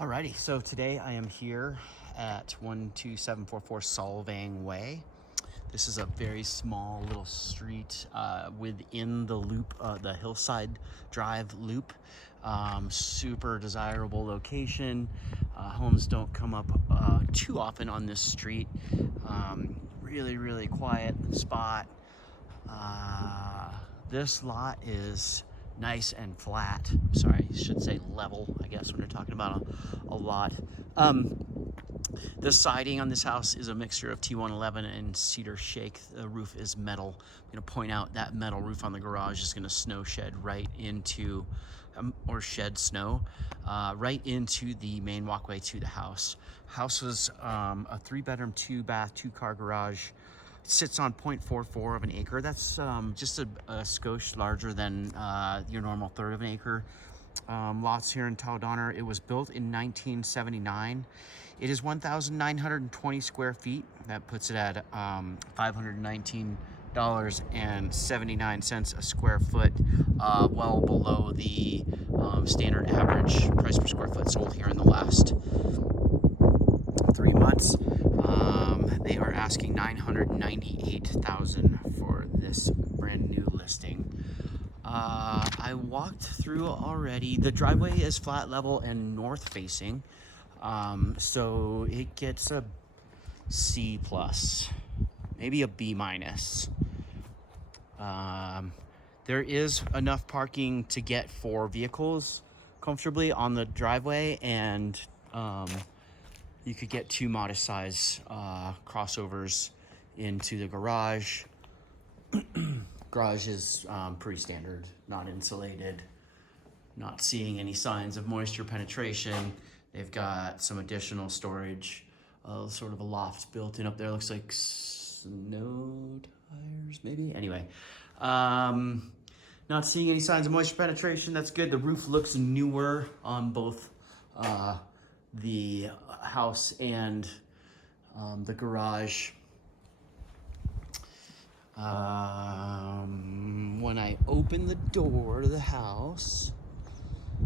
Alrighty, so today I am here at 12744 Solvang Way. This is a very small little street within the loop, the Hillside Drive loop. Super desirable location. Homes don't come up too often on this street. Really quiet spot. This lot is nice and flat. Sorry, I should say level, I guess, when you're talking about a lot. The siding on this house is a mixture of T111 and cedar shake. The roof is metal. I'm going to point out that metal roof on the garage is going to snow shed right into, or shed snow, right into the main walkway to the house. House was a 3-bedroom, 2-bath, 2-car garage. It sits on 0.44 of an acre. That's just a skosh larger than your normal third of an acre. Lots here in Tahoe Donner. It was built in 1979. It is 1,920 square feet. That puts it at $519.79 a square foot, well below the standard average price per square foot sold here in the last 3 months. They are asking $998,000 for this brand new listing. I walked through already. The driveway is flat level and north facing, so it gets a C plus, maybe a B minus. There is enough parking to get 4 vehicles comfortably on the driveway, and you could get 2 modest size crossovers into the garage. Garage is pretty standard, not insulated, not seeing any signs of moisture penetration. They've got some additional storage, sort of a loft built in up there. Looks like snow tires, maybe. Anyway, not seeing any signs of moisture penetration. That's good. The roof looks newer on both the house and the garage. When I opened the door to the house,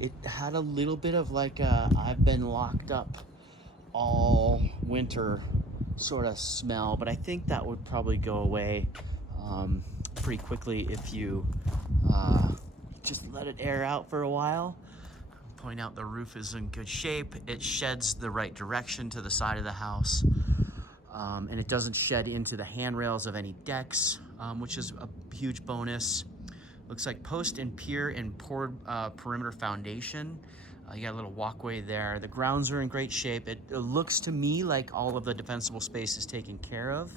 it had a little bit of like a I've been locked up all winter sort of smell, but I think that would probably go away pretty quickly if you just let it air out for a while. Point out the roof is in good shape. It sheds the right direction to the side of the house, and it doesn't shed into the handrails of any decks, which is a huge bonus. Looks like post and pier and poured perimeter foundation. You got a little walkway there. The grounds are in great shape. It looks to me like all of the defensible space is taken care of.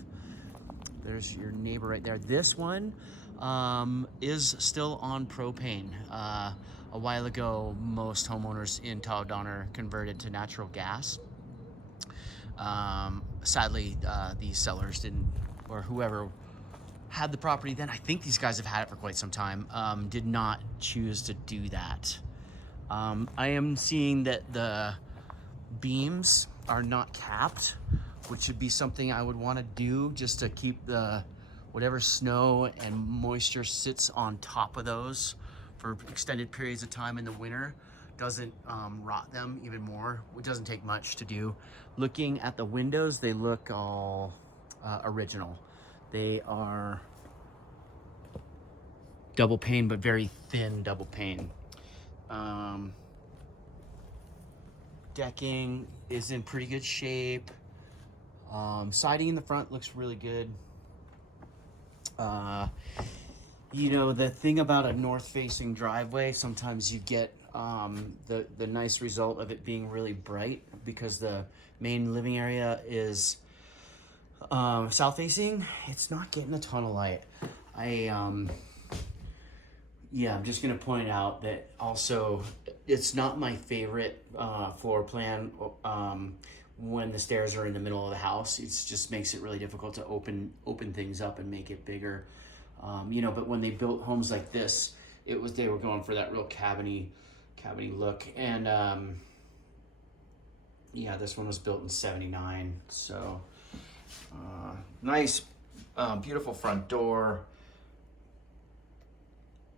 There's your neighbor right there. This one is still on propane. A while ago, most homeowners in Tahoe Donner converted to natural gas. Sadly, these sellers didn't, or whoever had the property then, I think these guys have had it for quite some time, did not choose to do that. I am seeing that the beams are not capped, which would be something I would want to do just to keep the whatever snow and moisture sits on top of those for extended periods of time in the winter doesn't rot them even more. It doesn't take much to do. Looking at the windows, they look all original. They are double pane, but very thin double pane. Decking is in pretty good shape. Siding in the front looks really good. You know, the thing about a north-facing driveway, sometimes you get the nice result of it being really bright because the main living area is south-facing. It's not getting a ton of light. Yeah, I'm just gonna point out that also it's not my favorite floor plan when the stairs are in the middle of the house. It just makes it really difficult to open things up and make it bigger. You know, but when they built homes like this, they were going for that real cabiny look. And yeah, this one was built in '79, so nice, beautiful front door.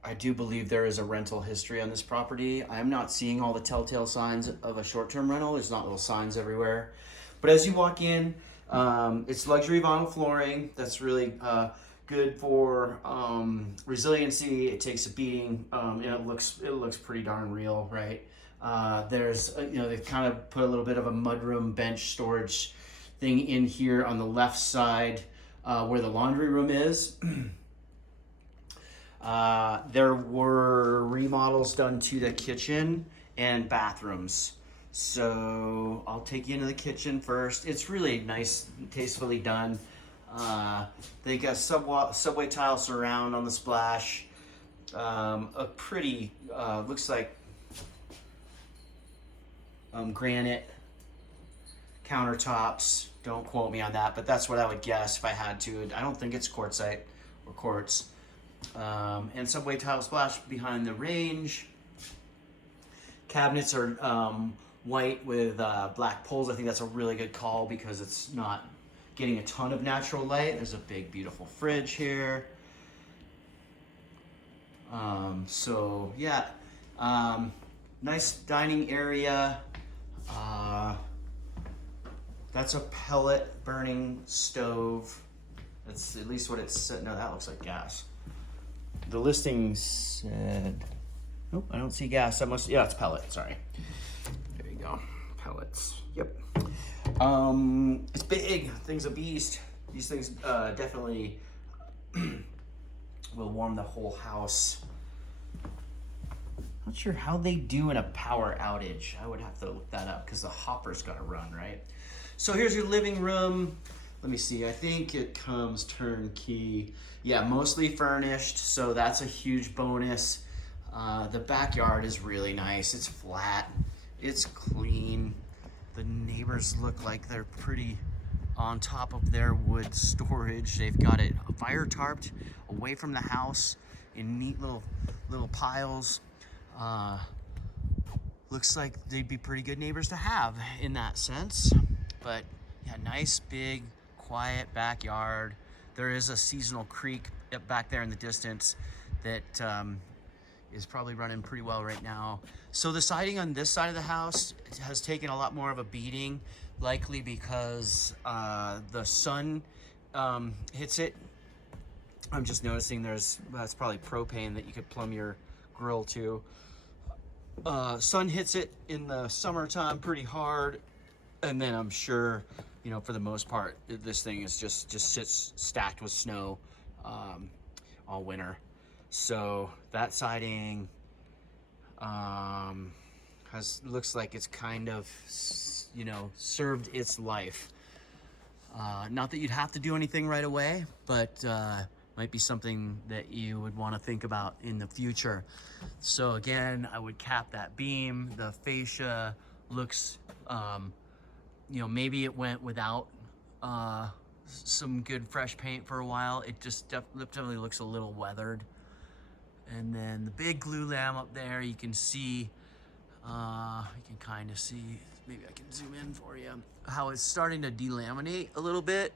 I do believe there is a rental history on this property. I'm not seeing all the telltale signs of a short-term rental. There's not little signs everywhere. But as you walk in, it's luxury vinyl flooring. That's really good for resiliency. It takes a beating, and it looks pretty darn real, right? There's they've kind of put a little bit of a mudroom bench storage thing in here on the left side where the laundry room is. There were remodels done to the kitchen and bathrooms. So I'll take you into the kitchen first. It's really nice, tastefully done. They got subway tile surround on the splash. A pretty, looks like granite countertops. Don't quote me on that, but that's what I would guess if I had to. I don't think it's quartzite or quartz. And subway tile splash behind the range. Cabinets are white with black poles. I think that's a really good call because it's not getting a ton of natural light. There's a big, beautiful fridge here. So yeah, nice dining area. That's a pellet burning stove. That's at least what it said. No, that looks like gas. The listing said, nope, I don't see gas. Yeah, it's pellet, sorry. There you go, pellets, yep. It's big, thing's a beast. These things definitely will warm the whole house. Not sure how they do in a power outage. I would have to look that up because the hopper's gotta run, right? So here's your living room. Let me see, I think it comes turnkey. Yeah, mostly furnished, so that's a huge bonus. The backyard is really nice. It's flat, it's clean. The neighbors look like they're pretty on top of their wood storage. They've got it fire tarped away from the house in neat little piles. Looks like they'd be pretty good neighbors to have in that sense. But yeah, nice, big, quiet backyard. There is a seasonal creek back there in the distance that is probably running pretty well right now. So the siding on this side of the house has taken a lot more of a beating, likely because the sun hits it. I'm just noticing that's probably propane that you could plumb your grill to. Sun hits it in the summertime pretty hard, and then I'm sure, you know, for the most part, this thing is just sits stacked with snow all winter. So that siding looks like it's kind of, you know, served its life. Not that you'd have to do anything right away, but might be something that you would want to think about in the future. So again, I would cap that beam. The fascia looks, you know, maybe it went without some good fresh paint for a while. It just definitely looks a little weathered. And then the big glue lamp up there, you can see, you can kind of see, maybe I can zoom in for you, how it's starting to delaminate a little bit.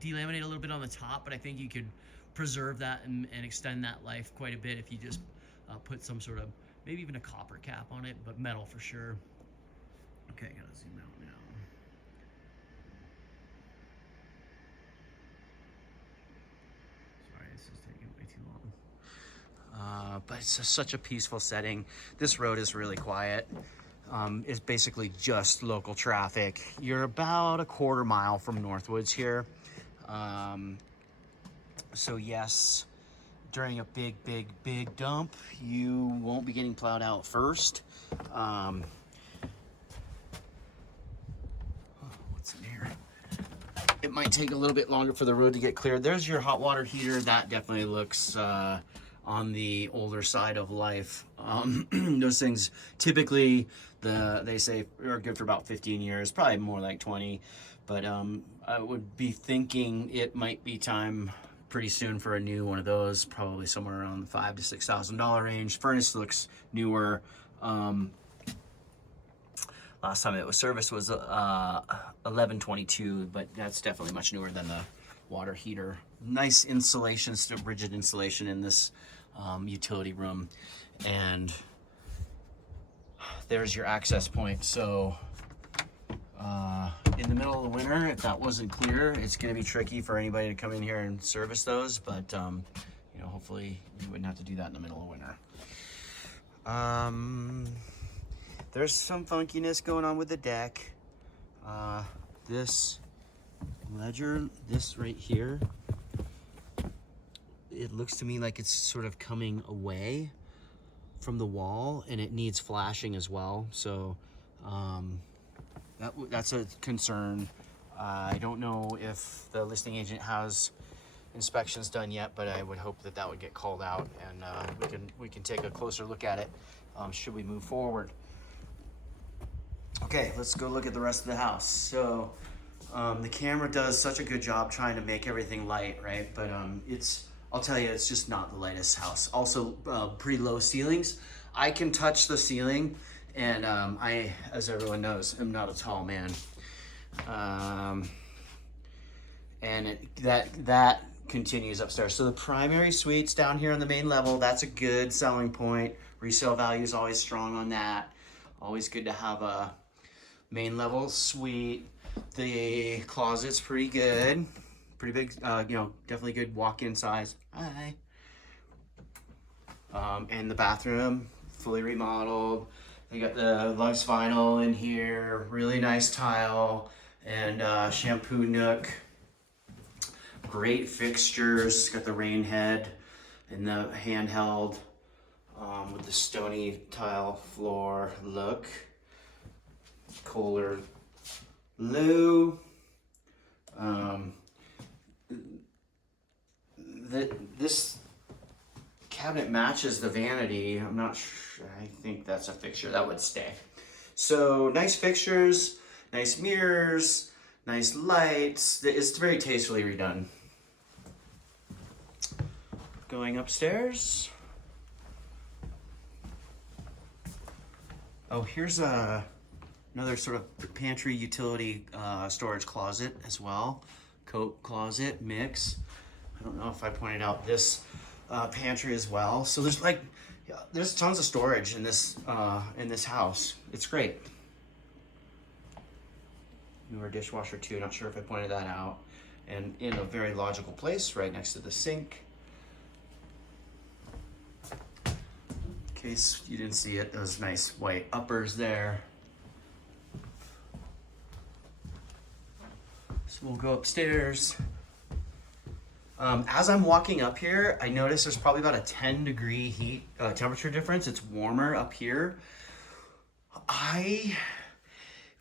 Delaminate a little bit on the top, but I think you could preserve that and extend that life quite a bit if you just put some sort of, maybe even a copper cap on it, but metal for sure. Okay, gotta zoom out now. Sorry, this is taking way too long. But it's such a peaceful setting. This road is really quiet. It's basically just local traffic. You're about a quarter mile from Northwoods here. So yes, during a big dump, you won't be getting plowed out first. What's in here? It might take a little bit longer for the road to get cleared. There's your hot water heater. That definitely looks on the older side of life. Those things typically, they say are good for about 15 years, probably more like 20. But I would be thinking it might be time pretty soon for a new one of those, probably somewhere around the $5,000 to $6,000 range. Furnace looks newer. Last time it was serviced was 11/22, but that's definitely much newer than the water heater. Nice insulation, still rigid insulation in this utility room. And there's your access point. So in the middle of the winter, if that wasn't clear, it's going to be tricky for anybody to come in here and service those, but you know, hopefully you wouldn't have to do that in the middle of winter. There's some funkiness going on with the deck. This ledger, this right here, it looks to me like it's sort of coming away from the wall, and it needs flashing as well. So that's a concern. I don't know if the listing agent has inspections done yet, but I would hope that that would get called out, and we can take a closer look at it should we move forward. Okay, let's go look at the rest of the house. So the camera does such a good job trying to make everything light, right? But I'll tell you, it's just not the lightest house. Also, pretty low ceilings. I can touch the ceiling, and I, as everyone knows, am not a tall man. And that continues upstairs. So the primary suite's down here on the main level. That's a good selling point. Resale value is always strong on that. Always good to have a main level suite. The closet's pretty good. Pretty big, you know, definitely good walk-in size. Hi. And the bathroom, fully remodeled. They got the luxe vinyl in here, really nice tile, and shampoo nook. Great fixtures. Got the rain head and the handheld with the stony tile floor look. Kohler loo. This cabinet matches the vanity. I'm not sure. I think that's a fixture that would stay. So nice fixtures, nice mirrors, nice lights. It's very tastefully redone. Going upstairs. Oh, here's another sort of pantry utility storage closet as well. Coat closet mix. I don't know if I pointed out this pantry as well. So there's tons of storage in this house. It's great. Newer dishwasher too. Not sure if I pointed that out. And in a very logical place, right next to the sink. In case you didn't see it, those nice white uppers there. So we'll go upstairs. As I'm walking up here, I notice there's probably about a 10-degree heat temperature difference. It's warmer up here.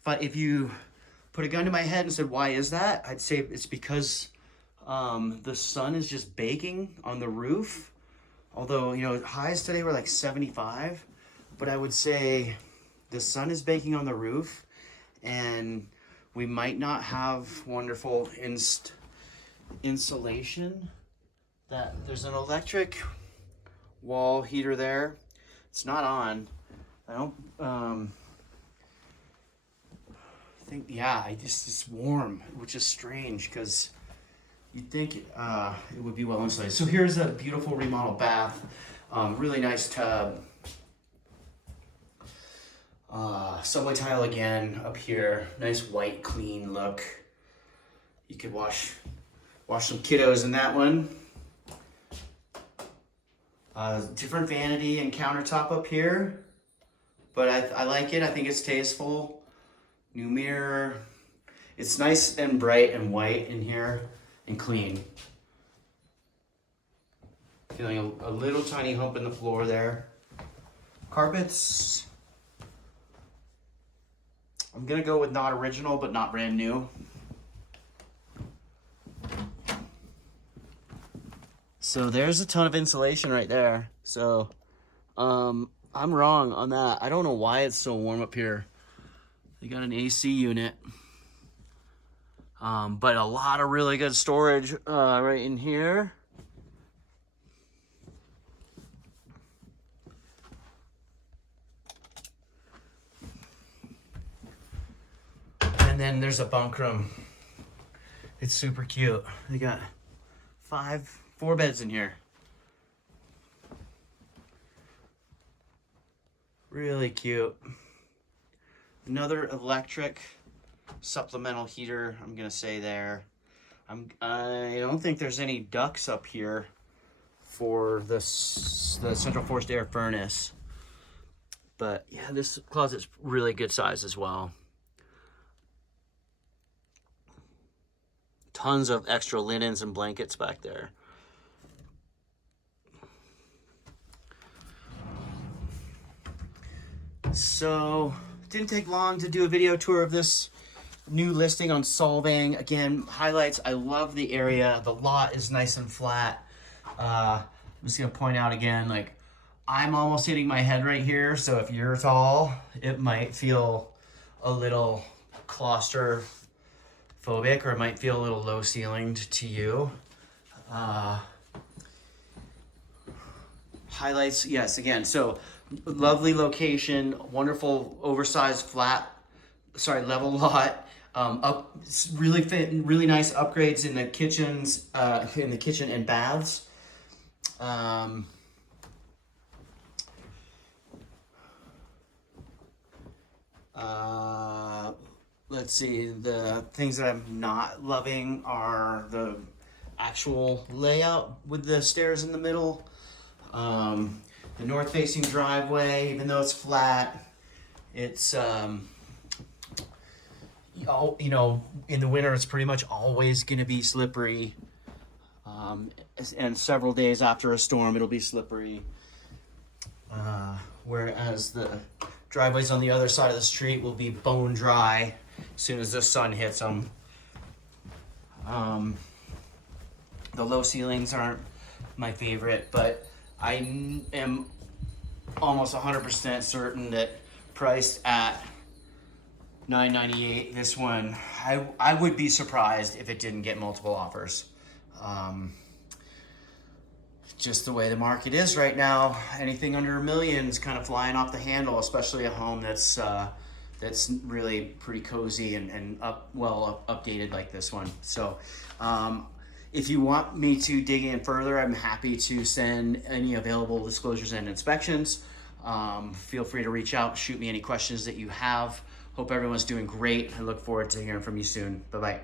If you put a gun to my head and said, why is that? I'd say it's because the sun is just baking on the roof. Although, you know, highs today were like 75, but I would say the sun is baking on the roof, and we might not have wonderful insulation. There's an electric wall heater there. It's not on. I don't think, yeah, it's warm, which is strange because you'd think it would be well insulated. So here's a beautiful remodeled bath. Really nice tub. Subway tile again up here. Nice white, clean look. You could wash some kiddos in that one. Different vanity and countertop up here. But I like it. I think it's tasteful. New mirror. It's nice and bright and white in here. And clean. Feeling a little tiny hump in the floor there. Carpets. I'm gonna go with not original, but not brand new. So there's a ton of insulation right there. So I'm wrong on that. I don't know why it's so warm up here. They got an AC unit. But a lot of really good storage right in here. And then there's a bunk room. It's super cute. They got 4 beds in here. Really cute. Another electric supplemental heater, I'm gonna say there. I don't think there's any ducts up here for the central forced air furnace. But yeah, this closet's really good size as well. Tons of extra linens and blankets back there. So, didn't take long to do a video tour of this new listing on Solvang. Again, highlights, I love the area. The lot is nice and flat. I'm just gonna point out again, like, I'm almost hitting my head right here, so if you're tall, it might feel a little claustrophobic, or it might feel a little low ceilinged to you. Highlights, yes, again, so lovely location, wonderful oversized level lot. Really nice upgrades in the kitchens, in the kitchen and baths. Let's see, the things that I'm not loving are the actual layout with the stairs in the middle. The north-facing driveway, even though it's flat, it's, you know, in the winter, it's pretty much always going to be slippery. And several days after a storm, it'll be slippery. Whereas the driveways on the other side of the street will be bone dry as soon as the sun hits them. The low ceilings aren't my favorite, but I am almost 100% certain that priced at $998, this one, I would be surprised if it didn't get multiple offers. Just the way the market is right now, anything under $1 million is kind of flying off the handle, especially a home that's really pretty cozy and updated like this one. So if you want me to dig in further, I'm happy to send any available disclosures and inspections. Feel free to reach out, shoot me any questions that you have. Hope everyone's doing great. I look forward to hearing from you soon. Bye-bye.